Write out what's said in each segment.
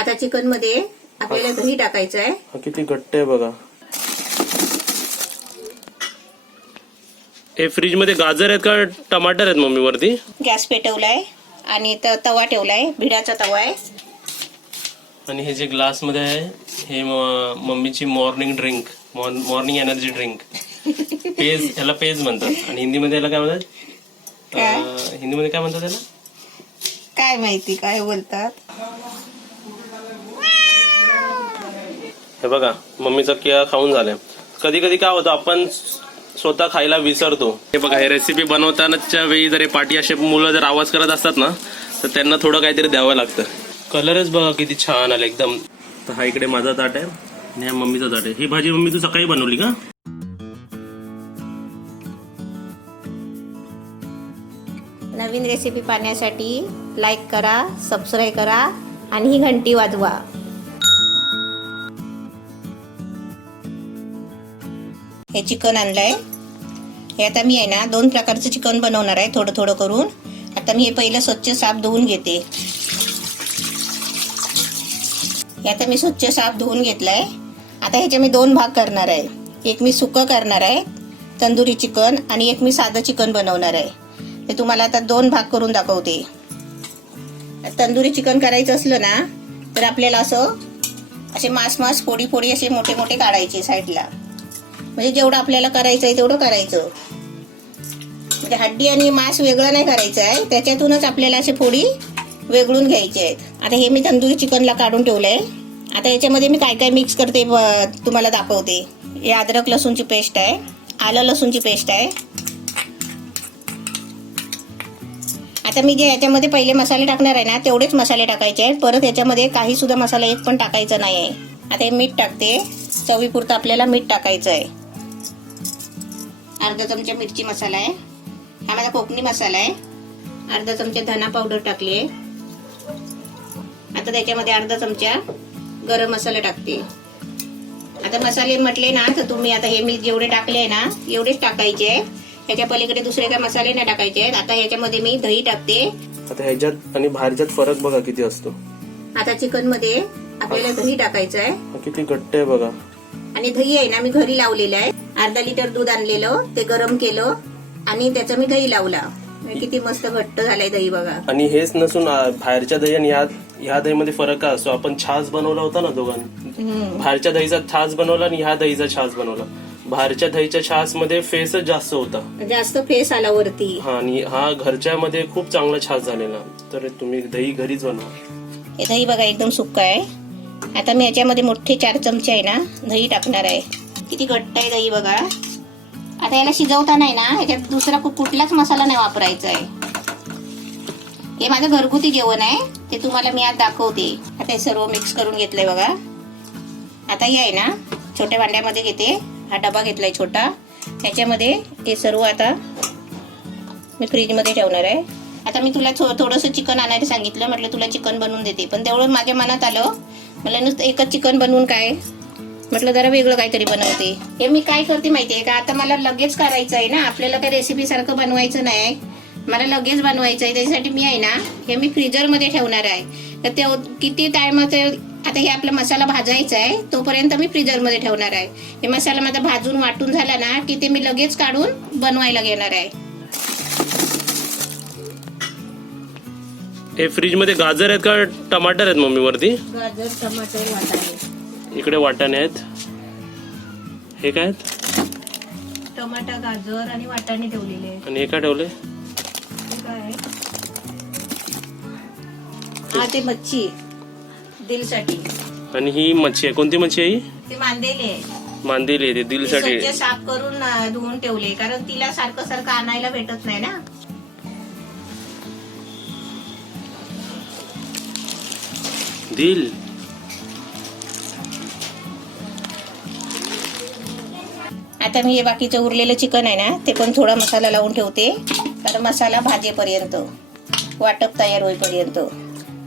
आता चिकन मध्ये आपल्याला दही टाकायचं आहे. किती घट्ट आहे बघा. हे फ्रीज मध्ये गाजर आहेत का टमाटर आहेत मम्मी वरती? गॅस पेटवलाय आणि तवा ठेवलाय, भिडाचा तवा आहे. आणि हे जे ग्लास मध्ये आहे हे मम्मीची morning drink, morning energy drink. पेज, याला पेज म्हणतात आणि हिंदीमध्ये याला काय म्हणतात? हिंदीमध्ये काय म्हणतात त्याला? काय माहिती काय बोलतात. हे बघा मम्मीचा केळं खाऊन झालंय. कधी कधी काय होतं आपण स्वतः खायला विसरतो. हे बघा हे रेसिपी बनवतानाच्या वेळी जर पाठी असे मुलं जर आवाज करत असतात ना तर त्यांना थोडं काहीतरी द्यावं लागतं. कलरच बघा किती छान आला एकदम. तर हा इकडे माझा ताट आहे आणि हा मम्मीचा ताट आहे. ही भाजी मम्मी तू सकाळी बनवली का? नवीन रेसिपी पाहण्यासाठी लाईक करा, सबस्क्राईब करा आणि ही घंटी वाजवा. हे चिकन आणलंय. हे आता मी आहे ना 2 प्रकारचं चिकन बनवणार आहे थोडं थोडं करून. आता मी हे पहिलं स्वच्छ साफ धुवून घेते. हे आता मी स्वच्छ साफ धुवून घेतलंय. आता ह्याचे मी 2 भाग करणार आहे. एक मी सुकं करणार आहे तंदुरी चिकन आणि एक मी साधं चिकन बनवणार आहे. ते तुम्हाला आता 2 भाग करून दाखवते. तंदुरी चिकन करायचं असलं ना तर आपल्याला असे मांस फोडी फोडी असे मोठे मोठे काढायचे साईडला. म्हणजे जेवढं आपल्याला करायचं आहे तेवढं करायचं. म्हणजे हड्डी आणि मांस वेगळं नाही करायचं आहे, त्याच्यातूनच आपल्याला असे फोडी वेगळून घ्यायचे आहेत. आता हे मी तंदुरी चिकनला काढून ठेवलंय. आता याच्यामध्ये मी काय काय मिक्स करते तुम्हाला दाखवते. हे अद्रक लसूणची पेस्ट आहे, आलं लसूणची पेस्ट आहे. आता मी जे याच्यामध्ये पहिले मसाले टाकणार आहे ना तेवढेच मसाले टाकायचे आहेत. परत याच्यामध्ये काही सुद्धा मसाला एक पण टाकायचा नाही आहे. आता हे मीठ टाकते. चवीपुरतं आपल्याला मीठ टाकायचं आहे. अर्धा चमचा मिरची मसाला आहे. हा माझा कोकणी मसाला आहे. अर्धा चमचा धना पावडर टाकली आहे. आता त्याच्यामध्ये अर्धा चमचा गरम मसाला टाकते. आता मसाले म्हटले ना तर तुम्ही आता हे मी जेवढे टाकले आहे ना एवढेच टाकायचे आहे. ह्याच्या पलीकडे दुसरे काय मसाले नाही टाकायचे आहेत. आता ह्याच्यामध्ये मी दही टाकते. आता ह्याच्यात आणि बाहेरच्यात फरक बघा किती असतो. आता चिकन मध्ये आपल्याला दही टाकायचं आहे. किती घट्ट आहे बघा. आणि दही आहे ना मी घरी लावलेलं आहे. अर्धा लिटर दूध आणलेलं, ते गरम केलं आणि त्याचं मी दही लावला. किती मस्त घट्ट झालंय दही बघा. आणि हेच नसून बाहेरच्या दही आणि ह्या दहीमध्ये फरक काय असतो? आपण छास बनवला होता ना दोघांनी. बाहेरच्या दहीचा छास बनवला आणि ह्या दहीचा छास बनवला. बाहेरच्या दहीच्या छास मध्ये फेसच जास्त होता, जास्त फेस आला वरती. हा, आणि हा घरच्या मध्ये खूप चांगला छास झालेला. तर तुम्ही दही घरीच बनवा. हे दही बघा एकदम सुक्क आहे. आता मी याच्यामध्ये मोठे 4 चमचे आहे ना दही टाकणार आहे. किती घट्ट आहे दही बघा. आता याला शिजवताना आहे ना याच्यात दुसरा कुठलाच मसाला नाही वापरायचा आहे. हे माझं घरगुती जेवण आहे, ते तुम्हाला मी आज दाखवते. आता हे सर्व मिक्स करून घेतलंय बघा. आता हे आहे ना छोट्या भांड्यामध्ये घेते. हा डबा घेतलाय छोटा. त्याच्यामध्ये हे सर्व आता मी फ्रीज मध्ये ठेवणार आहे. आता मी तुला थोडंसं चिकन आणायला सांगितलं. म्हटलं तुला चिकन बनवून देते, पण तेवढं माझ्या मनात आलं मला नुसतं एकच चिकन बनवून काय, म्हटलं जरा वेगळं काहीतरी बनवते. हे मी काय करते माहितीये का, आता मला लगेच करायचं आहे ना, आपल्याला काही रेसिपी सारखं बनवायचं नाही, मला लगेच बनवायचं आहे. त्याच्यासाठी मी आहे ना हे मी फ्रीजर मध्ये ठेवणार आहे. तर ते किती टायमाचं, आता हे आपला मसाला भाजायचा आहे तोपर्यंत मी फ्रीजर मध्ये ठेवणार आहे. हे मसाला माझा भाजून वाटून झाला ना की ते मी लगेच काढून बनवायला घेणार आहे. हे फ्रीज मध्ये गाजर आहेत का टमाटर आहेत मम्मी वरती? गाजर, टमाटर, वाटाणे. इकडे वाटाणे आहेत. हे काय आहेत? टमाटर, गाजर आणि वाटाणे ठेवलेले आहेत. आणि हे काय ठेवले? हा ते मच्छी दिल साठी. आणि ही मच्छी आहे. कोणती मच्छी आहे ही? ते मांदेले आहे. मांदेली आहे. ते दिल साठी स्वच्छ साफ करून धुवून ठेवले, कारण तिला सारखं सारखं आणायला भेटत नाही ना. दिल. आता मी हे बाकीचं उरलेलं चिकन आहे ना ते पण थोडा मसाला लावून ठेवते, कारण मसाला भाजेपर्यंत, वाटप तयार होईपर्यंत.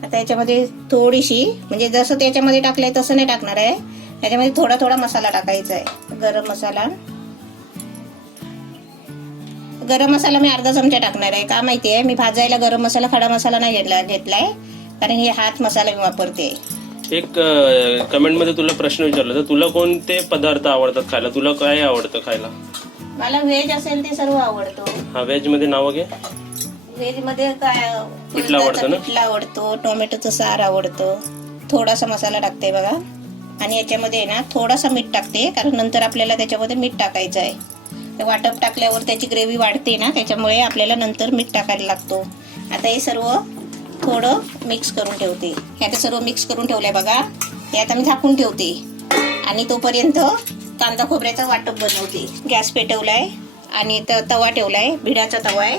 आता याच्यामध्ये थोडीशी, म्हणजे जसं त्याच्यामध्ये टाकलंय तसं नाही टाकणार आहे, याच्यामध्ये थोडा थोडा मसाला टाकायचा आहे. गरम मसाला मी अर्धा चमचा टाकणार आहे. का माहितीये, मी भाजायला गरम मसाला, खडा मसाला नाही घेतलाय, कारण हे हात मसाला मी वापरते. एक कमेंट मध्ये तुला प्रश्न विचारला तर तुला कोणते पदार्थ आवडतात खायला? तुला काय आवडतं खायला? मला व्हेज असेल ते सर्व आवडतो. हा व्हेज मध्ये नाव घे. व्हेज मध्ये काय पिठलं आवडतं ना? पिठलं आवडतो, टोमॅटोचं सार आवडतं. थोडासा मसाला टाकते बघा. आणि याच्यामध्ये आहे ना थोडासा मीठ टाकते, कारण नंतर आपल्याला त्याच्यामध्ये मीठ टाकायचं आहे. तर वाटप टाकल्यावर त्याची ग्रेव्ही वाढते ना, त्याच्यामुळे आपल्याला नंतर मीठ टाकायला लागतो. आता हे सर्व थोडं मिक्स करून ठेवते. हे आता सर्व मिक्स करून ठेवलंय बघा. हे आता मी झाकून ठेवते आणि तोपर्यंत कांदा खोबऱ्याचं वाटप बनवते. गॅस पेटवलाय आणि तवा ठेवलाय, भिडाचा तवा आहे.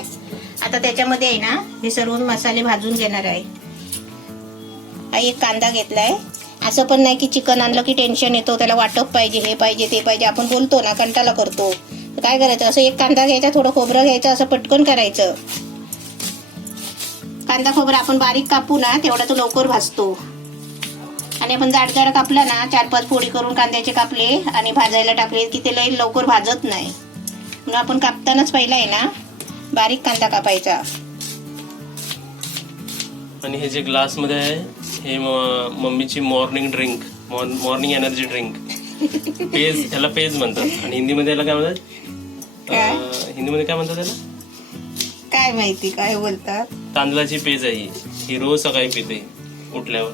आता त्याच्यामध्ये आहे ना हे सर्व मसाले भाजून घेणार आहे. हा एक कांदा घेतलाय. असं पण नाही की चिकन आणलं की टेन्शन येतो, त्याला वाटप पाहिजे, हे पाहिजे ते पाहिजे, आपण बोलतो ना, कंटाळा करतो. तर काय करायचं, असं एक कांदा घ्यायचा, थोडं खोबरं घ्यायचं, असं पटकन करायचं. कांदा खोबरं आपण बारीक कापू ना तेवढा तो लवकर भाजतो. आणि आपण जाड जाड कापला ना, 4-5 फोडी करून कांद्याचे कापले आणि भाजायला टाकले की ते लई लवकर भाजत नाही. म्हणून आपण कापतानाच पहिला आहे ना बारीक कांदा कापायचा. आणि हे जे ग्लास मध्ये आहे हे मम्मीची morning drink, morning energy drink. पेज, याला पेज म्हणतात. आणि हिंदीमध्ये याला काय म्हणतात? हिंदीमध्ये काय म्हणतात त्याला? काय माहिती काय बोलतात. तांदळाची पेज आहे ही रोज सकाळी पिते उठल्यावर.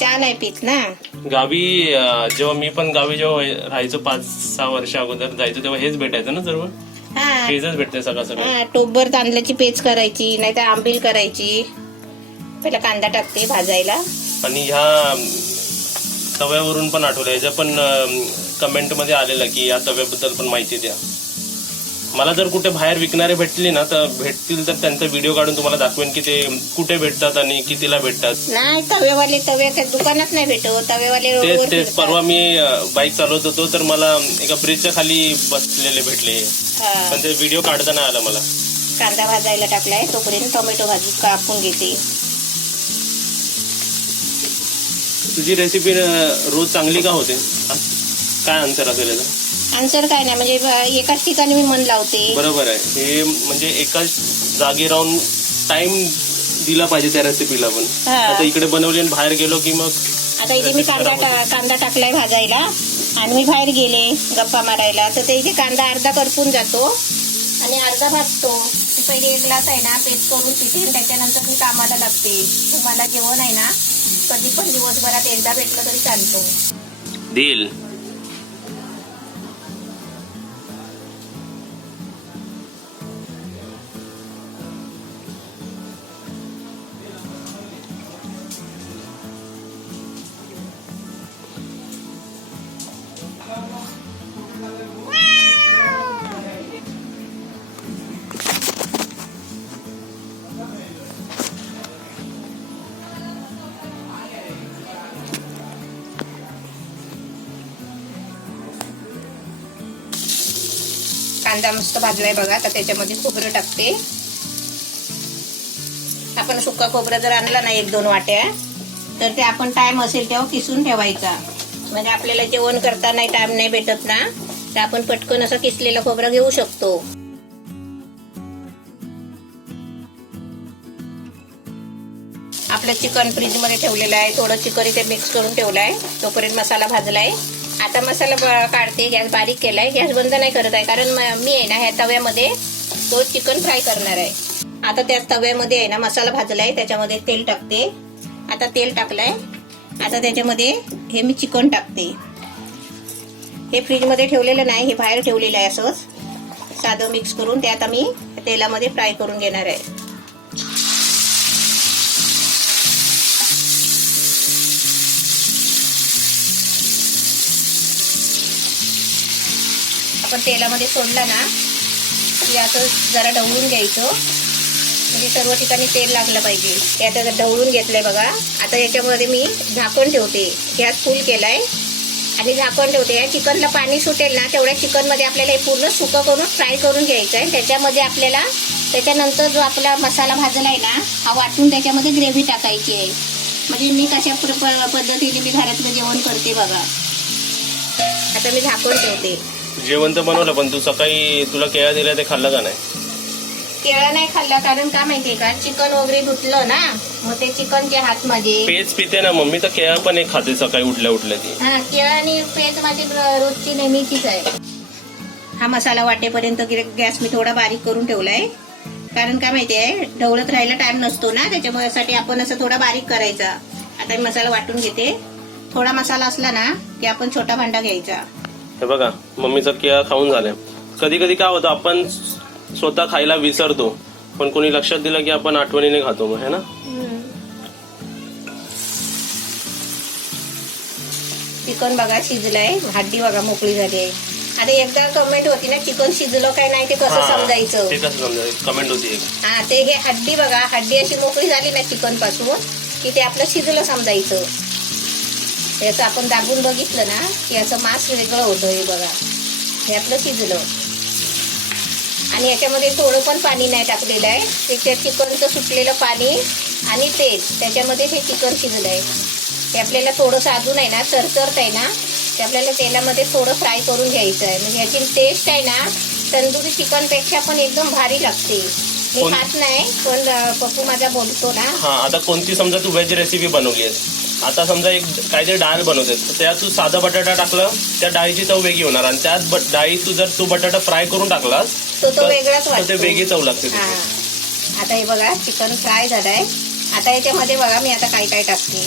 चहा नाही पित ना. गावी जेव्हा मी पण गावी जेव्हा राहायचो 5-6 वर्ष अगोदर जायचो तेव्हा हेच भेटायचं ना सर्व. पेजच भेटते सकाळ सकाळ. टोपभर तांदळाची पेज करायची, नाहीतर आंबील करायची. पहिला कांदा टाकते भाजायला. आणि ह्या तव्यावरून पण आठवलं, ह्याच्या पण कमेंट मध्ये आलेलं की या तव्याबद्दल पण माहिती द्या. मला जर कुठे बाहेर विकणारे भेटले ना तर भेटतील तर त्यांचा व्हिडिओ काढून तुम्हाला दाखवेन की ते कुठे भेटतात आणि कितीला भेटतात. नाही, तव्यावाले दुकानात नाही भेटत. तव्यावाले तेच परवा मी बाईक चालवत होतो तर मला एका ब्रिजच्या खाली बसलेले भेटले, पण ते व्हिडिओ काढता नाही आला मला. कांदा भाजायला टाकलाय, तोपर्यंत टोमॅटो भाजी कापून घेते. तुझी रेसिपी रोज चांगली का होते? काय आन्सर असेल याचा? आन्सर काय नाही, म्हणजे एकाच ठिकाणी मी मन लावते. बरोबर आहे. हे म्हणजे एकाच जागी राहून टाइम दिला पाहिजे त्या रेसिपीला पण. आता इकडे बनवली आणि बाहेर गेलो की मग. आता इथे मी कांदा टाकलाय भाजायला आणि मी बाहेर गेले गप्पा मारायला, तर ते इथे कांदा अर्धा करपून जातो आणि अर्धा भाजतो. पहिले एक ग्लास आहे ना पेस्ट करून पिते, त्याच्यानंतर मी कामाला लागते. तुम्हाला जेवण आहे ना कधी पण दिवसभरात एकदा भेटलं तरी चालतो. दिल कांदा मस्त भाजलाय बघा. तर त्याच्यामध्ये खोबरं टाकते. आपण सुका खोबरं जर आणला ना 1-2 वाट्या, तर ते आपण टाइम असेल तेव्हा किसून ठेवायचा. म्हणजे आपल्याला जेवण करताना टाइम नाही भेटत ना, तर आपण पटकन असं किसलेलं खोबरं घेऊ शकतो. आपलं चिकन फ्रीज मध्ये ठेवलेलं आहे. थोडं चिकन इथे मिक्स करून ठेवलाय. तोपर्यंत मसाला भाजलाय. आता मसाला काढते. गॅस बारीक केलाय. गॅस बंद नाही करत आहे, कारण मी आहे ना ह्या तव्यामध्ये तो चिकन फ्राय करणार आहे. आता त्या तव्यामध्ये आहे ना मसाला भाजलाय, त्याच्यामध्ये तेल टाकते. आता तेल टाकलाय. आता त्याच्यामध्ये हे मी चिकन टाकते. हे फ्रीज मध्ये ठेवलेलं नाही, हे बाहेर ठेवलेलं आहे असंच साधं मिक्स करून. ते आता मी तेलामध्ये फ्राय करून घेणार आहे. आपण तेलामध्ये सोडला ना की असं जरा ढवळून घ्यायचं, म्हणजे सर्व ठिकाणी तेल लागलं पाहिजे. हे आता ढवळून घेतलंय बघा. आता याच्यामध्ये मी झाकण ठेवते. गॅस फुल केलाय आणि झाकण ठेवते. या चिकनला पाणी सुटेल ना तेवढ्या चिकनमध्ये आपल्याला हे पूर्ण सुकं करून फ्राय करून घ्यायचं आहे. त्याच्यामध्ये आपल्याला त्याच्यानंतर जो आपला मसाला भाजलाय ना हा वाटून त्याच्यामध्ये ग्रेव्ही टाकायची आहे. म्हणजे मी कशा पद्धतीने मी घरातलं जेवण करते बघा. आता मी झाकण ठेवते. जेवण तर बनवलं, पण तू सकाळी तुला केळं दिलं ते खाल्लं का नाही? केळं नाही खाल्लं कारण का माहितीये का, चिकन वगैरे धुतलं ना, मग ते चिकनच्या हातमध्ये पेज पिते ना मम्मी, तर केळं पण एक खाते सकाळी उठल्या उठल्या ती. हा, केळं आणि पेज माझी रोजची नेहमीचीच आहे. हा मसाला वाटेपर्यंत गॅस मी थोडा बारीक करून ठेवलाय, कारण काय माहितीये ढवळत राहायला टाइम नसतो ना, त्याच्यामुळे आपण असं थोडा बारीक करायचा. आता मी मसाला वाटून घेते. थोडा मसाला असला ना की आपण छोटा भांडा घ्यायचा. हे बघा मम्मीचा केळं खाऊन झालंय. कधी कधी काय होतं आपण स्वतः खायला विसरतो, पण कोणी लक्षात दिलं की आपण आठवणीने खातो मग, है ना. चिकन बघा शिजलंय, हड्डी बघा मोकळी झाली आहे. आता एकदा कमेंट होती ना, चिकन शिजलं काय नाही ते कसं समजायचं, ते कसं समजायचं, कमेंट होती एक. हा, ते हे हड्डी बघा, हड्डी अशी मोकळी झाली ना चिकन पासून की ते आपलं शिजलं समजायचं. याचं आपण दाबून बघितलं ना की असं मांस वेगळं होतं. हे बघा, हे आपलं शिजलं. आणि याच्यामध्ये थोडं पण पाणी नाही टाकलेलं आहे. त्याच्या चिकनचं सुटलेलं पाणी आणि तेल, त्याच्यामध्ये हे चिकन शिजलं आहे. हे आपल्याला थोडंसं अजून आहे ना चरचरत आहे ना, ते आपल्याला तेलामध्ये थोडं फ्राय करून घ्यायचं आहे. म्हणजे याची टेस्ट आहे ना तंदुरी चिकनपेक्षा पण एकदम भारी लागते. मी खात नाही, पण पप्पू माझा बोलतो ना. हा, आता कोणती समजा तू व्हेज रेसिपी बनवली आहेस, आता समजा एक काहीतरी डाळ बनवते, तर त्यात तू साधा बटाटा टाकलं, त्या डाळीची चव वेगळी होणार. आणि त्याच डाळी तू बटाटा फ्राय करून टाकलास तो वेगळाच वाटतो, ते वेगळी चव लागते. आता हे बघा चिकन फ्राय झालंय. आता याच्यामध्ये बघा मी आता काय काय टाकते.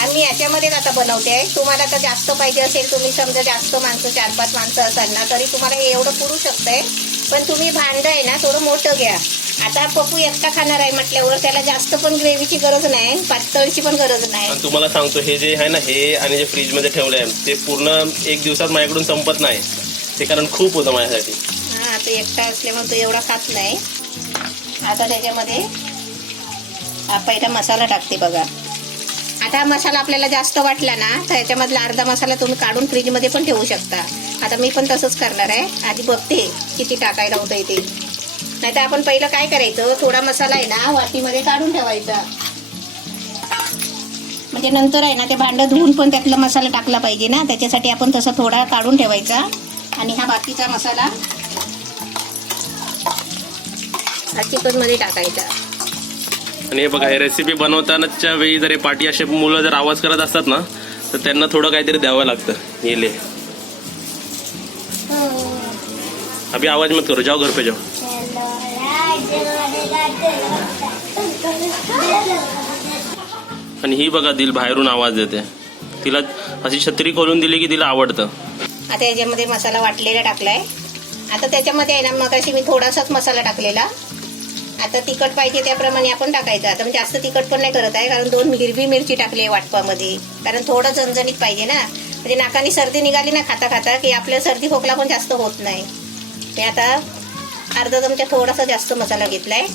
आणि याच्यामध्येच आता बनवते आहे. तुम्हाला आता जास्त पाहिजे असेल, तुम्ही समजा जास्त माणसं 4-5 माणसं असाल ना, तरी तुम्हाला हे एवढं पुरू शकतंय. पण तुम्ही भांडं आहे ना थोडं मोठं घ्या. आता पप्पू एकटा खाणार आहे म्हटल्यावर त्याला जास्त पण ग्रेव्हीची गरज नाही, पातळची पण गरज नाही. तुम्हाला सांगतो, हे जे आहे ना, हे आणि जे फ्रीज मध्ये ठेवलंय ते पूर्ण एक दिवसात माझ्याकडून संपत नाही. ते कारण खूप होतं माझ्यासाठी. हा, आता एकटा असल्यामुळे तो एवढा खात नाही. आता त्याच्यामध्ये पहिला मसाला टाकते बघा. आता मसाला आपल्याला जास्त वाटला ना तर याच्यामधला अर्धा मसाला तुम्ही काढून फ्रीजमध्ये पण ठेवू शकता. आता मी पण तसंच करणार आहे. आधी बघते किती टाकायला होतं ते. नाही तर आपण पहिलं काय करायचं, थोडा मसाला आहे ना वाटीमध्ये काढून ठेवायचा. म्हणजे नंतर आहे ना ते भांडं धुवून पण त्यातला मसाला टाकला पाहिजे ना, त्याच्यासाठी आपण तसा थोडा काढून ठेवायचा. आणि हा बाकीचा मसाला हा चिकनमध्ये टाकायचा. आणि हे बघा, हे रेसिपी बनवतानाच्या वेळी जर पाठी असे मुलं जर आवाज करत असतात ना, तर त्यांना थोडं काहीतरी द्यावं लागतं. ये ले, अभी आवाज मत करो, जाओ घर पे जाओ. आणि ही बघा दिल बाहेरून आवाज देते. तिला अशी छत्री खोलून दिली की तिला आवडतं. आता याच्यामध्ये मसाला वाटलेला टाकलाय. आता त्याच्यामध्ये आहे ना मगाशी मी थोडासाच मसाला टाकलेला. आता तिखट पाहिजे त्याप्रमाणे आपण टाकायचं. आता मी जास्त तिखट पण नाही करत आहे, कारण 2 हिरवी मिरची टाकली आहे वाटपामध्ये, कारण थोडं झणझणीत पाहिजे ना. म्हणजे नाकानी सर्दी निघाली ना खाता खाता की आपल्या सर्दी खोकला पण जास्त होत नाही. ते आता अर्धा चमचा थोडासा जास्त मसाला घेतलाय.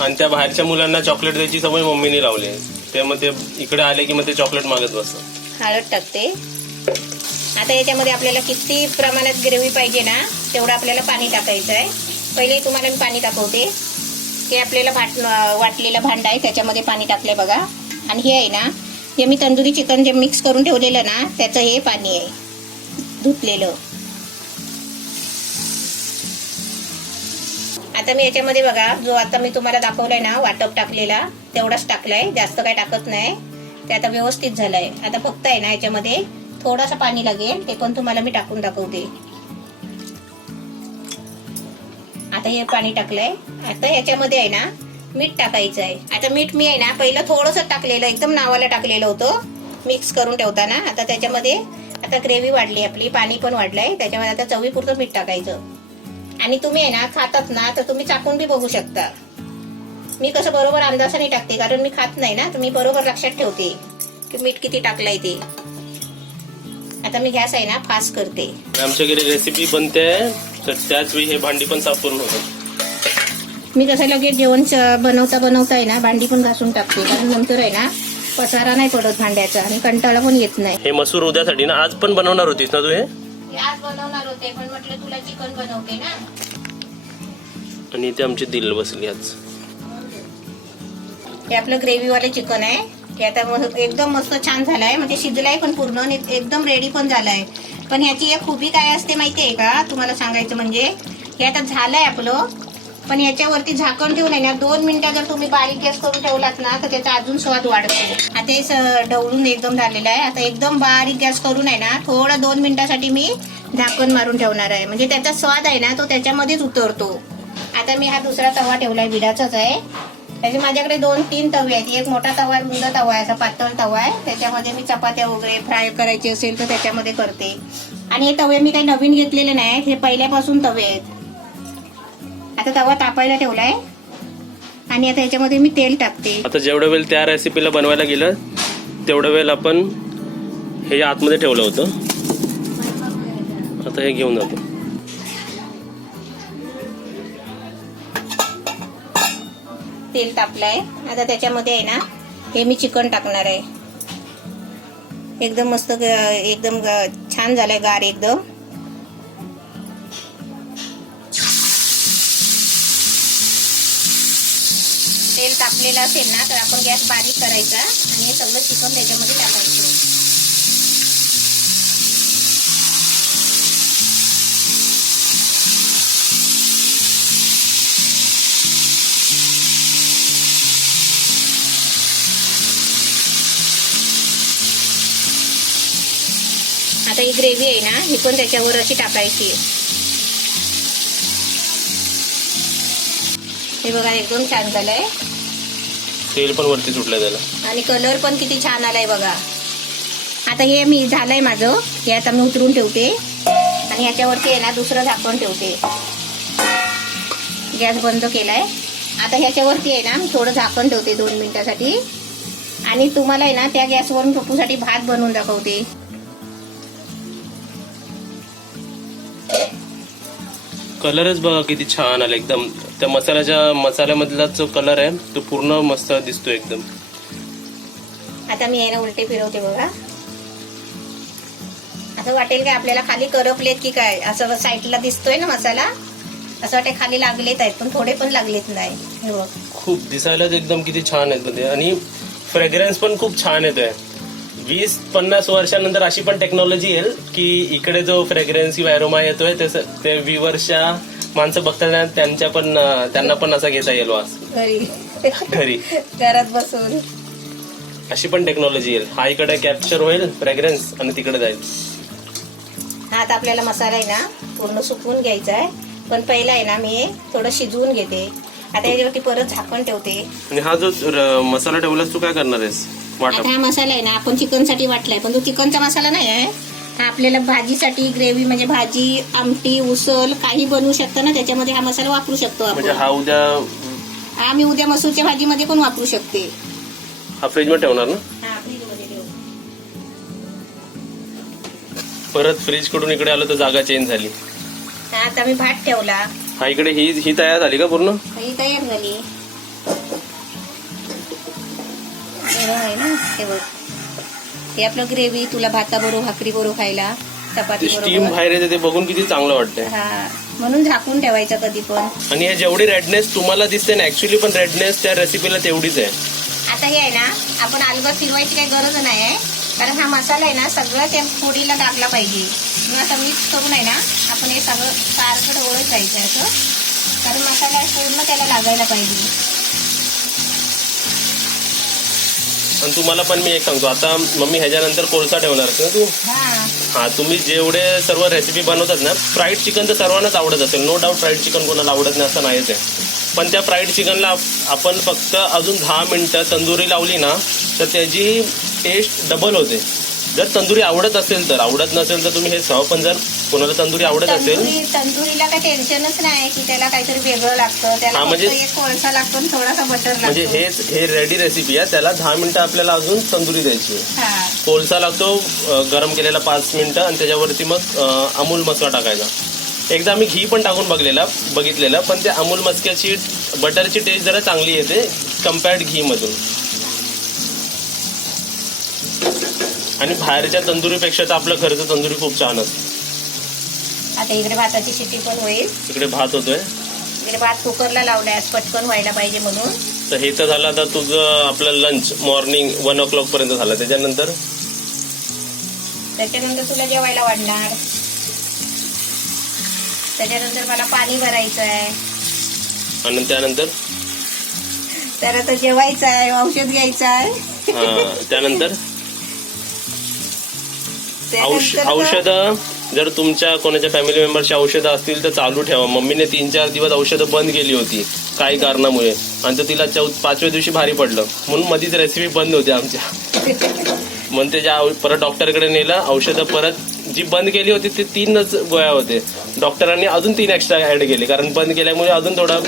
आणि त्या बाहेरच्या मुलांना चॉकलेट द्यायची सवय मम्मीने लावली. त्यामध्ये इकडे आले की मग ते चॉकलेट मागत बसतं. हळद टाकते. आता याच्यामध्ये आपल्याला किती प्रमाणात ग्रेव्ही पाहिजे ना तेवढं आपल्याला पाणी टाकायचं आहे. पहिले तुम्हाला मी पाणी दाखवते. हे आपल्याला वाटलेलं भांडं आहे, त्याच्यामध्ये पाणी टाकलंय बघा. आणि हे आहे ना, जे मी तंदुरी चिकन जे मिक्स करून ठेवलेलं ना त्याचं हे पाणी आहे धुतलेलं. आता मी याच्यामध्ये बघा, जो आता मी तुम्हाला दाखवलाय ना वाटप टाकलेला तेवढाच टाकलाय, जास्त काय टाकत नाही. ते आता व्यवस्थित झालंय. आता फक्त आहे ना याच्यामध्ये थोडंसं पाणी लागेल, ते पण तुम्हाला मी टाकून दाखवते. आता हे पाणी टाकलंय. आता याच्यामध्ये आहे ना मीठ टाकायचं आहे. आता मीठ मी आहे ना पहिलं थोडंसं टाकलेलं, एकदम नावाला टाकलेलं होतं मिक्स करून ठेवताना. आता त्याच्यामध्ये आता ग्रेव्ही वाढली आपली, पाणी पण वाढलंय, त्याच्यामध्ये आता चवीपुरतं मीठ टाकायचं. आणि तुम्ही आहे ना खातात ना तर तुम्ही चाकून बी बघू शकता. मी कसं बरोबर अंदाजाने टाकते, कारण मी खात नाही ना, तर मी बरोबर लक्षात ठेवते की मीठ किती टाकलंय ते. आता मी गॅस आहे ना फास्ट करते. आमच्याकडे रेसिपी बनते तर त्याच वेळी हे भांडी पण साफ करून होतात. मी कसं लगेच जेवण बनवता आहे ना भांडी पण घासून टाकते, कारण नंतर आहे ना पसारा नाही पडत भांड्याचा आणि कंटाळा पण येत नाही. हे मसूर उद्यासाठी ना आज पण बनवणार होतीस ना तू? हे आज बनवणार होते, पण म्हटलं तुला चिकन बनवते ना. आणि इथे आमची दिल बसली आज. हे आपलं ग्रेव्ही वाले चिकन आहे. हे आता एकदम मस्त छान झालंय, म्हणजे शिजलाय पण पूर्ण आणि एकदम रेडी पण झालाय. पण ह्याची एक खूबी काय असते माहितीये का तुम्हाला सांगायचं, म्हणजे हे आता झालंय आपलं. पण याच्यावरती झाकण ठेवून आहे ना 2 मिनिटं जर तुम्ही बारीक गॅस करून ठेवलात ना तर त्याचा अजून स्वाद वाढतो. आता हे ढवळून एकदम झालेलं आहे. आता एकदम बारीक गॅस करून आहे ना थोडं 2 मिनिटासाठी मी झाकण मारून ठेवणार आहे. म्हणजे त्याचा स्वाद आहे ना तो त्याच्यामध्येच उतरतो. आता मी हा दुसरा तवा ठेवलाय, विडाचाच आहे. त्याचे माझ्याकडे 2-3 तवे आहेत. एक मोठा तवा आहे, रुंद तवा आहे, असा पातळ तवा आहे. त्याच्यामध्ये मी चपात्या वगैरे फ्राय करायची असेल तर त्याच्यामध्ये करते. आणि हे तवे मी काही नवीन घेतलेले नाहीत, हे पहिल्यापासून तवे आहेत. आता तवा तापायला ठेवलाय आणि आता याच्यामध्ये मी तेल टाकते. आता जेवढा वेळ त्या रेसिपीला बनवायला गेलं तेवढा वेळ आपण हे आतमध्ये ठेवलं होतं. आता हे घेऊन जातो. तेल तापलंय. आता त्याच्यामध्ये आहे ना हे मी चिकन टाकणार आहे. एकदम मस्त एकदम छान झालंय, गार एकदम. तेल तापलेलं असेल ना तर आपण गॅस बारीक करायचा आणि हे सगळं चिकन त्याच्यामध्ये टाकायचं. आता ही ग्रेव्ही आहे ना ही पण त्याच्यावर अशी टाकायची. हे बघा एकदम छान झालंय. तेल पण वरती सुटलंय त्याला आणि कलर पण किती छान आलाय बघा. आता हे मी झालंय माझं. हे आता मी उतरून ठेवते आणि याच्यावरती आहे ना दुसरं झाकण ठेवते. गॅस बंद केलाय. आता ह्याच्यावरती आहे ना मी थोडं झाकण ठेवते 2 मिनिटासाठी. आणि तुम्हाला आहे ना त्या गॅसवरून पप्पूसाठी भात बनवून दाखवते. कलरच बघा किती छान आला एकदम. त्या मसाल्यामधला जो कलर आहे तो पूर्ण मस्त दिसतो एकदम. आता मी याला उलटे फिरवते बघा. असं वाटेल काय आपल्याला खाली करपलेत की काय, असं साईडला दिसतोय ना मसाला, असं वाटेल खाली लागलेत आहेत पण थोडे पण लागलेत नाही. हे बघ खूप दिसायलाच एकदम किती छान आहेत मध्ये. आणि फ्रेग्रन्स पण खूप छान येतोय. 20-50 वर्षानंतर अशी पण टेक्नॉलॉजी येईल की इकडे जो फ्रेग्रन्स किंवा एरोमा येतोय ते व्ह्यूअर्सच्या माणसं बघताना त्यांना पण असा घेता येईल वास घरी घरात बसून. अशी पण टेक्नॉलॉजी येईल. हा इकडे कॅप्चर होईल फ्रेग्रन्स आणि तिकडे जाईल. हा आता आपल्याला मसाला आहे ना पूर्ण सुकवून घ्यायचा आहे. पण पहिला आहे ना मी थोडं शिजवून घेते. आता याच्यावरती परत झाकण ठेवते. आणि हा जो मसाला ठेवलास तू काय करणार आहेस? आता हा मसाला आहे ना आपण चिकन साठी वाटलाय, पण तो चिकनचा मसाला नाही आहे. हा आपल्याला भाजीसाठी ग्रेव्ही म्हणजे भाजी, आमटी, उसळ काही बनवू शकतो ना त्याच्यामध्ये हा मसाला वापरू शकतो म्हणजे आपण. हा मी उद्या मसूरच्या भाजीमध्ये पण वापरू शकते. हा फ्रीज मध्ये ठेवणार ना? हा फ्रीजमध्ये ठेव. परत फ्रीज कडून इकडे आलो तर जागा चेंज झाली. हा आता मी भात ठेवला. हा इकडे ही तयार झाली का पूर्ण? ही तयार झाली. आहे ना हे बघ, हे आपलं ग्रेव्ही तुला भाताबरोबर भाकरी बरोबर खायला, चपाती स्टीम बरोबर. बाहेर येते ते बघून किती चांगलं वाटतंय. हा म्हणून झाकून ठेवायचं कधी पण. आणि हे जेवढी रेडनेस तुम्हाला दिसते ना ऍक्च्युअली पण रेडनेस त्या रेसिपीला तेवढीच आहे. आता हे आहे ना आपण अलगद फिरवायची काही गरज नाही आहे, कारण हा मसाला आहे ना सगळं त्या फोडीला लागला पाहिजे. मग आता मिक्स करून आहे ना आपण हे सगळं सारखं ढवळत जायचं असं, कारण मसाला पूर्ण त्याला लागायला पाहिजे. आणि तुम्हाला पण मी एक सांगतो, आता मम्मी ह्याच्यानंतर कोळसा ठेवणार ना तू? हा तुम्ही जेवढे सर्व रेसिपी बनवतात ना, फ्राईड चिकन तर सर्वांनाच आवडत असेल, नो डाऊट. फ्राईड चिकन कोणाला आवडत नाही असं नाहीच आहे. पण त्या फ्राईड चिकनला आपण फक्त अजून 10 मिनिटं तंदुरी लावली ना तर त्याची टेस्ट डबल होते. जर तंदुरी आवडत असेल तर, आवडत नसेल तर तुम्ही हे सह. पण जर कोणाला तंदुरी आवडत असेल, तंदुरीला काही टेन्शनच नाही की त्याला काहीतरी वेगळं लागतं. त्याला म्हणजे एक कोळसा लागतो आणि थोडासा बटर लागतो. म्हणजे हे रेडी रेसिपी आहे. त्याला 10 मिनिटं आपल्याला अजून तंदुरी द्यायची. कोळसा लागतो गरम केलेला 5 मिनिटं, आणि त्याच्यावरती मग अमूल मस्का टाकायचा. एकदा मी घी पण टाकून बघितलेलं, पण त्या अमूल मस्क्याची बटरची टेस्ट जरा चांगली येते कम्पेअर्ड घी मधून. आणि बाहेरच्या तंदुरीपेक्षा तर आपलं घरचं तंदुरी खूप छान असतं. आता इकडे भाताची शिट्टी पण होईल. इकडे भात होतोय. इकडे भात कुकरला लावलाय पटकन व्हायला पाहिजे म्हणून. तर हे तर झालं. आता तुझं आपलं लंच मॉर्निंग 1 o'clock पर्यंत झालं. त्याच्यानंतर तुला जेवायला वाढणार. त्याच्यानंतर मला पाणी भरायचं आहे. आणि त्यानंतर तर आता जेवायचं आहे, औषध घ्यायचं आहे. त्यानंतर त्यानंतर औषध जर तुमच्या कोणाच्या फॅमिली मेंबरची औषधं असतील तर चालू ठेवा. मम्मीने 3-4 दिवस औषधं बंद केली होती काही कारणामुळे, आणि तर तिला 5व्या दिवशी भारी पडलं म्हणून मधीच रेसिपी बंद होती आमच्या. म्हणून त्याच्या परत डॉक्टरकडे नेलं. औषधं परत जी बंद केली होती ते 3च गोळ्या होते. डॉक्टरांनी अजून 3 एक्स्ट्रा ऍड केले, कारण बंद केल्यामुळे अजून थोडा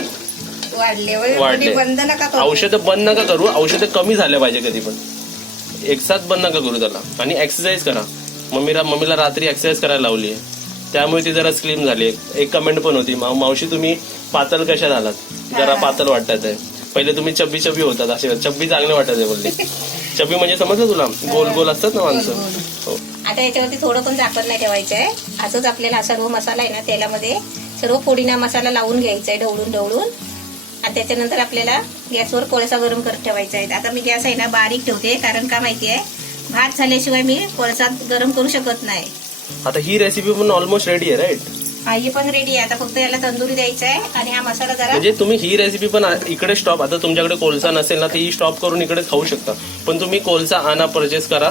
वाढले. बंद नका करू. औषधं बंद नका करू, औषधं कमी झाल्या पाहिजे कधी पण. एकसाथ बंद नका करू त्याला. आणि एक्सरसाइज करा. मम्मीला रात्री एक्सरसाइज करायला लावली आहे, त्यामुळे ती जरा स्लिम झाली. एक कमेंट पण होती, मावशी तुम्ही पातळ कशा झालात, जरा पातळ वाटतात आहे. पहिले तुम्ही चब्बी होतात, असे चब्बी चांगले वाटत आहे बोलले. चब्बी म्हणजे समजलं तुला, गोल गोल असतात ना माणसं. हो. आता याच्यावरती थोडं पण झाकण नाही ठेवायचं आहे. असंच आपल्याला सर्व मसाला आहे ना तेलामध्ये सर्व फोडीना मसाला लावून घ्यायचा आहे ढवळून. आणि त्याच्यानंतर आपल्याला गॅसवर कोळसा गरम करत ठेवायचा आहे. आता मी गॅस आहे ना बारीक ठेवते, कारण का माहितीये भात झाल्याशिवाय मी कोळसा गरम करू शकत नाही. आता ही रेसिपी पण ऑलमोस्ट रेडी आहे, राईट? ही पण रेडी आहे. आता फक्त याला तंदुरी द्यायचा आहे आणि हा मसाला जरा म्हणजे तुम्ही ही रेसिपी पण इकडे स्टॉप, आता तुमच्याकडे कोळसा नसेल ना, ती स्टॉप करून इकडे खाऊ शकता. पण तुम्ही कोळसा आणा, परचेस करा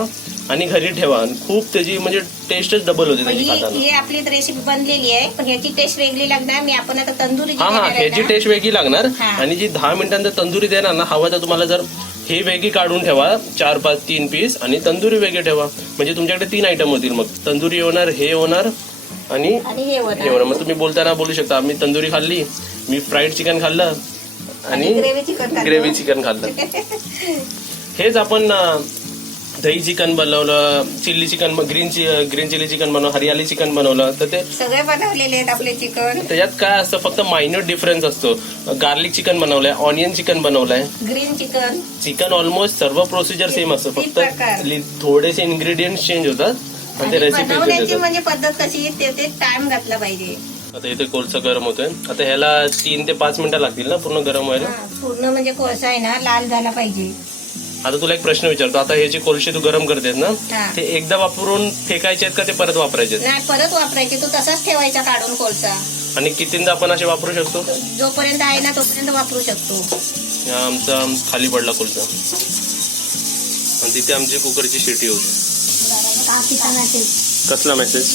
आणि घरी ठेवा. खूप त्याची म्हणजे टेस्टच डबल होते त्याची खाताना. ही आपली रेसिपी बनलेली आहे, पण ह्याची टेस्ट वेगळी लागणार. मी आपण आता तंदुरी ह्याची टेस्ट वेगळी लागणार. आणि जी 10 मिनिटांचा तंदुरी देणार ना, हवा तर तुम्हाला जर हे वेगळी काढून ठेवा 4-5-3 पीस आणि तंदुरी वेगळी ठेवा. म्हणजे तुमच्याकडे 3 आयटम होतील. मग तंदुरी होणार, हे होणार आणि हे होणार. मग तुम्ही बोलताना बोलू शकता, मी तंदुरी खाल्ली, मी फ्राईड चिकन खाल्लं आणि ग्रेव्ही चिकन खाल्लं. हेच आपण दही चिकन बनवलं, chilli chicken, green chilli chicken बनवलं, हरियाली चिकन बनवलं. तर ते सगळे बनवलेले आहेत आपले चिकन. त्याच्यात काय असतं, फक्त मायन्यूट डिफरन्स असतो. गार्लिक चिकन बनवलंय, ऑनियन चिकन बनवलंय, ग्रीन चिकन ऑलमोस्ट सर्व प्रोसिजर सेम असतं, फक्त थोडेसे इन्ग्रेडियंट्स चेंज होतात आणि ते रेसिपी म्हणजे पद्धत कशी ते टाइम घातला पाहिजे. आता इथे कोळसा गरम होतोय. आता ह्याला 3 ते 5 मिनिटं लागतील ना पूर्ण गरम व्हायला. पूर्ण म्हणजे कोळसा आहे ना लाल झाला पाहिजे. आता तुला एक प्रश्न विचारतो, आता हे जे कोळसे तू गरम करतेस ना, ते एकदा वापरून फेकायचे आहेत का ते परत वापरायचे? नाही, परत वापरायचे. तो तसाच ठेवायचा काढून कोळसा. आणि कितींदा आपण असे वापरू शकतो? जोपर्यंत आहे ना तोपर्यंत वापरू शकतो. आमचा खाली पडला कोळसा आणि तिथे आमची कुकरची शिटी होती. कसला मेसेज?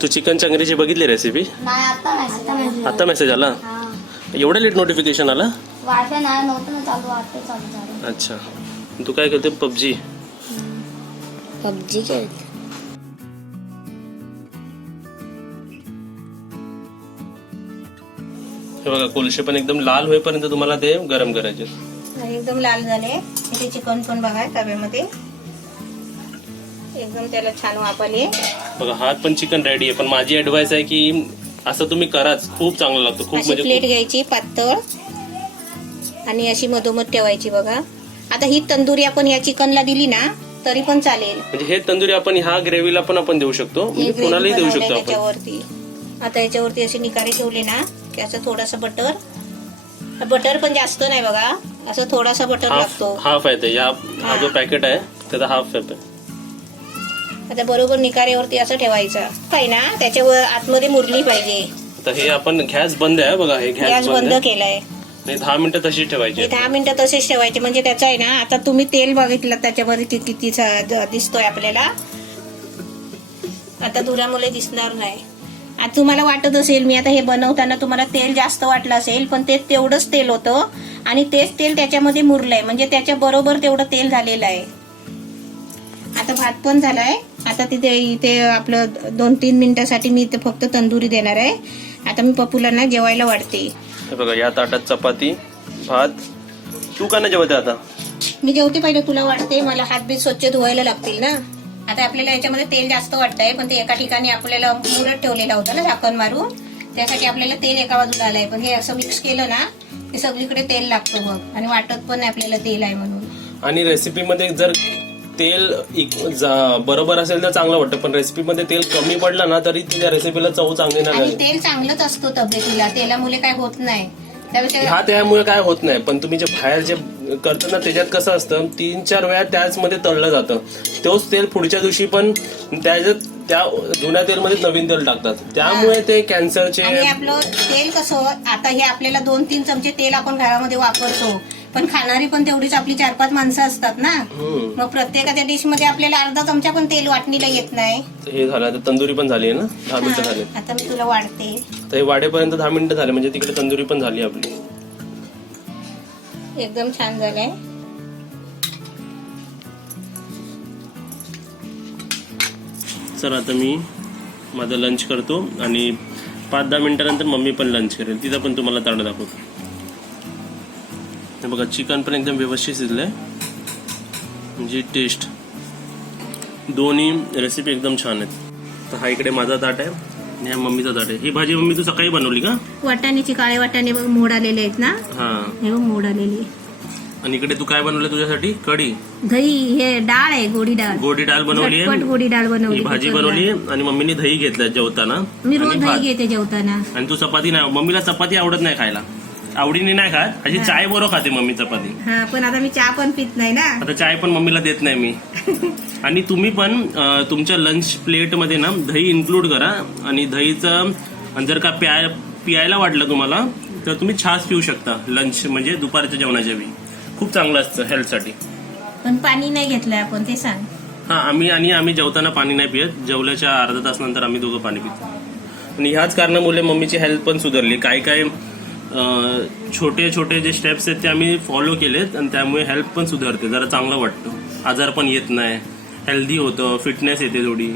तू चिकन चंगरीची बघितली रेसिपी? आता मेसेज आला? एवढा लेट नोटिफिकेशन आला? अच्छा, तू काय करते? पबजी खेळते. हे बघा, कोळसे पण एकदम लाल होईपर्यंत तुम्हाला ते गरम करायचे. एकदम लाल झाले. इथे चिकन पण बघा तव्यामध्ये एकदम त्याला छान वापरले. बघा, हा पण चिकन रेडी आहे. पण माझी ऍडवाइस आहे की असं तुम्ही कराच, खूप चांगलं लागतं. खूप म्हणजे प्लेट घ्यायची पातळ आणि अशी मधोमध ठेवायची. बघा, आता ही तंदुरी आपण या चिकनला दिली ना तरी पण चालेल. म्हणजे हे तंदुरी आपण ह्या ग्रेव्हीला पण आपण देऊ शकतो, म्हणजे कोणालाही देऊ शकतो याच्यावरती. आता याच्यावरती असे निकारे ठेवले ना की असं थोडासा बटर पण जास्त नाही बघा, असं थोडासा बटर लागतो. हाफ आहे ते, हा जो पॅकेट आहे त्याचा हाफ आहे. आता बरोबर निकाऱ्यावरती असं ठेवायचं काय ना, त्याच्यावर आतमध्ये मुरली पाहिजे. आता हे आपण गॅस बंद आहे बघा, हे गॅस बंद केलाय. 10 मिनिटं तशीच ठेवायची. 10 मिनिटं तसेच ठेवायचे. म्हणजे त्याचं आहे ना, आता तुम्ही तेल बघितलं त्याच्यामध्ये किती दिसतोय आपल्याला. आता धुरामुळे दिसणार नाही. आता तुम्हाला वाटत असेल, मी आता हे बनवताना तुम्हाला तेल जास्त वाटलं असेल, पण ते तेवढंच तेल होतं आणि तेच तेल त्याच्यामध्ये मुरलंय. म्हणजे त्याच्या बरोबर तेवढं तेल झालेलं आहे. आता भात पण झालाय. आता इथे आपलं 2-3 मिनिटासाठी मी इथे फक्त तंदुरी देणार आहे. आता मी पप्पूला ना जेवायला वाढते. बघा, या ताटात चपाती, भात. तू का नाही जेवते? आता मी जेवते, पहिले तुला वाटते. मला हात बीत स्वच्छ धुवायला लागतील ना. आता आपल्याला याच्यामध्ये तेल जास्त वाटतंय, पण ते एका ठिकाणी आपल्याला मुरत ठेवलेला होता ना झाकण मारून, त्यासाठी आपल्याला तेल एका बाजूला आलंय. पण हे असं मिक्स केलं ना ते सगळीकडे तेल लागतं बघ, आणि वाटत पण नाही आपल्याला तेल आहे म्हणून. आणि रेसिपीमध्ये जर तेल बरोबर असेल तर चांगलं वाटतं, पण रेसिपीमध्ये तेल कमी पडलं ना तरी त्या रेसिपीला चव चांगली नाही. तेल चांगलंच असतो तब्येतीला, तेलामुळे काय होत नाही. त्यामुळे काय होत नाही. पण तुम्ही जे बाहेर जे करता ना त्याच्यात कसं असतं, 3-4 वेळा त्याच मध्ये तळलं जातं. तोच तेल पुढच्या दिवशी पण त्याच्यात त्या जुन्या तेलमध्ये नवीन तेल टाकतात, त्यामुळे ते कॅन्सरचे. आणि आपलं तेल कसं, आता हे आपल्याला 2-3 चमचे तेल आपण घरामध्ये वापरतो, पण खाणारी पण तेवढीच आपली 4-5 माणसं असतात ना. मग प्रत्येकाच्या डिश मध्ये आपल्याला अर्धा चमचा पण तेल वाटणीला येत नाही. हे झालं आता तंदुरी पण झाली आहे ना, 10 मिनिटं झाले. आता मी तुला वाढते. तर हे वाढेपर्यंत 10 मिनिटं झाले, म्हणजे तिकडे तंदुरी पण झाली आपली. एकदम छान झालंय. सर आता मी माझं लंच करतो आणि 5-10 मिनिटानंतर मम्मी पण लंच करेल, तिथं पण तुम्हाला ताट दाखवतो. हे बघा चिकन पण एकदम व्यवस्थित शिजलंय, म्हणजे टेस्ट दोन्ही रेसिपी एकदम छान आहेत. तर हा इकडे माझा ताट आहे आणि हा मम्मीचा ताट आहे. ही भाजी मम्मी तू सकाळी बनवली का? वाटाण्याची, काळे वाटाणे बघ मोड आलेले आहेत ना. हा, हे बघ मोड आलेली. आणि इकडे तू काय बनवलं तुझ्यासाठी? कढी, दही, हे डाळ आहे, गोडी डाळ. गोडी डाळ बनवली झटपट आहे, गोडी डाळ बनवली. ही भाजी बनवली आहे आणि मम्मीने दही घेतलं जेवताना. मी रोज आणि दही भात. घेते जेवताना. आणि तू चपाती नाही, मम्मीला चपाती आवडत नाही खायला, आवडीने नाही खात, अशी चाय बरोबर खाते मम्मी चपाती. हा, पण आता मी चहा पण पित नाही ना. आता चाय पण मम्मीला देत नाही मी. आणि तुम्ही पण तुमच्या लंच प्लेट मध्ये ना दही इन्क्लूड करा. आणि दहीचं जर का प्यायला वाटलं तुम्हाला तर तुम्ही छास पिऊ शकता लंच, म्हणजे दुपारच्या जेवणाच्या वेळी. खूप चांगलं असतं हेल्थसाठी. पण पाणी नाही घेतलंय आपण, ते सांग. हा, आम्ही जेवताना पाणी नाही पित, जेवल्याच्या अर्धा तास नंतर आम्ही दोघं पाणी पितो. आणि ह्याच कारणामुळे मम्मीची हेल्थ पण सुधारली. काय छोटे छोटे जे स्टेप्स आहेत ते आम्ही फॉलो केलेत आणि त्यामुळे हेल्थ पण सुधारते, जरा चांगलं वाटतं, आजार पण येत नाही, हेल्दी होतं, फिटनेस येते थोडी.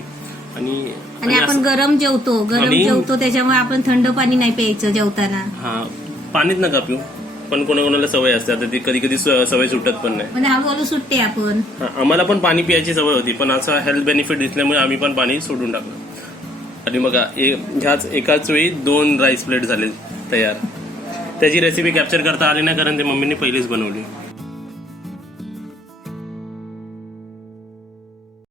आणि आपण गरम जेवतो त्याच्यामुळे आपण थंड पाणी नाही प्यायचं जेवताना. हा, पाणीच नका पिऊ, पण कोणाकोणाला सवय असते, आता ती कधी कधी सवय सुटत पण नाही. म्हणजे हळूहळू सुटते आपण. आम्हाला पण पाणी पियाची सवय होती, पण असं हेल्थ बेनिफिट दिसल्यामुळे आम्ही पण पाणी सोडून टाकलं. आणि बघा ह्याच एकाच वेळी 2 राईस प्लेट झाले तयार. त्याची रेसिपी कॅप्चर करता आली नाही, कारण ते मम्मीने पहिलीच बनवली.